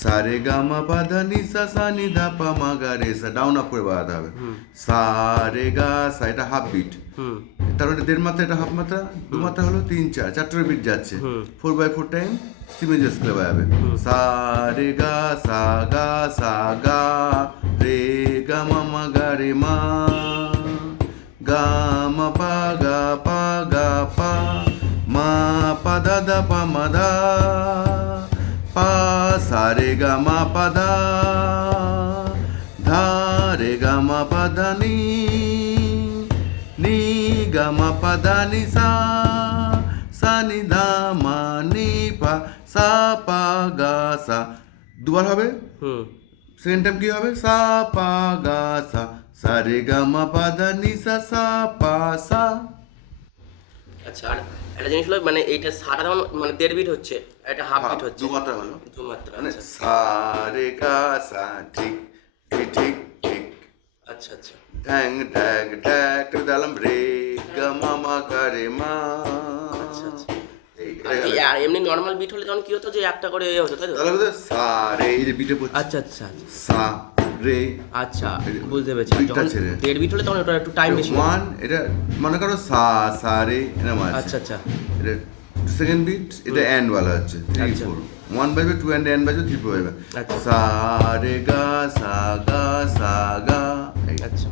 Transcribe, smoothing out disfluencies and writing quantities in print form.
সা রে গা মা পা ধা নি সা নি ধা পা মা গা রে সা, ডাউন আপ করে বাজাতে হবে। সা রে গা সা, এটা হাফ বিট, তার মানে দেড় মাত্রা, এটা হাফ মাত্রা, দু মাত্রা হলো 3 4, চারটে বিট যাচ্ছে, 4/4 টাইম সি মেজর স্কেলে বাজাবে। সা রে গা সা গা রে গা মা মা গা রে মা, গা মা পা গা পা মা পা দা পা মা দা, পা সা রে গা মা পা ধা রে গা মা পা ধা নি গা মা পা ধা নি সা নি ধা মা নি পা, সা পা গা সা, দুবার হবে। সেকেন্ড টাইম কি হবে? সা পা গা সা রে গা মা পা ধা নি সা পা সা। আচ্ছা, আর একটা জিনিস হলো, মানে এইটা সারা যখন মানে 1.5 বিট হচ্ছে, এটা হাফ বিট হচ্ছে, দু মাত্রা হলো, দু মাত্রা। মানে আচ্ছা সা রে গা সা, ঠিক ঠিক ঠিক, আচ্ছা আচ্ছা ঢ্যাং ঢ্যাং ঢ্যাক দিলাম রে গা মা মা গা রে মা। আচ্ছা আচ্ছা। এই আর এমনি নর্মাল বিট হলে তখন কি হতো, যে একটা করে হতো, তাই তো? তাহলে বলতে সা রে, এই যে বিটে পড়ছে, আচ্ছা আচ্ছা সা রে, আচ্ছা, বুঝতে পেরেছি। বিটটা যখন ছেড়ে 1.5 বিট হলে তখন ওটা একটু টাইম বেশি। ওয়ান, এটা মনে করো সা রে এরকম আছে। আচ্ছা আচ্ছা এটা সেকেন্ড বিট, এটা এন্ড ওয়ালা হচ্ছে 3 আচ্ছা। 4, 1 বাজবে 2 এন্ড বাজবে 3 বাজবে। আচ্ছা। সা রে গা সা গা, এই। আচ্ছা।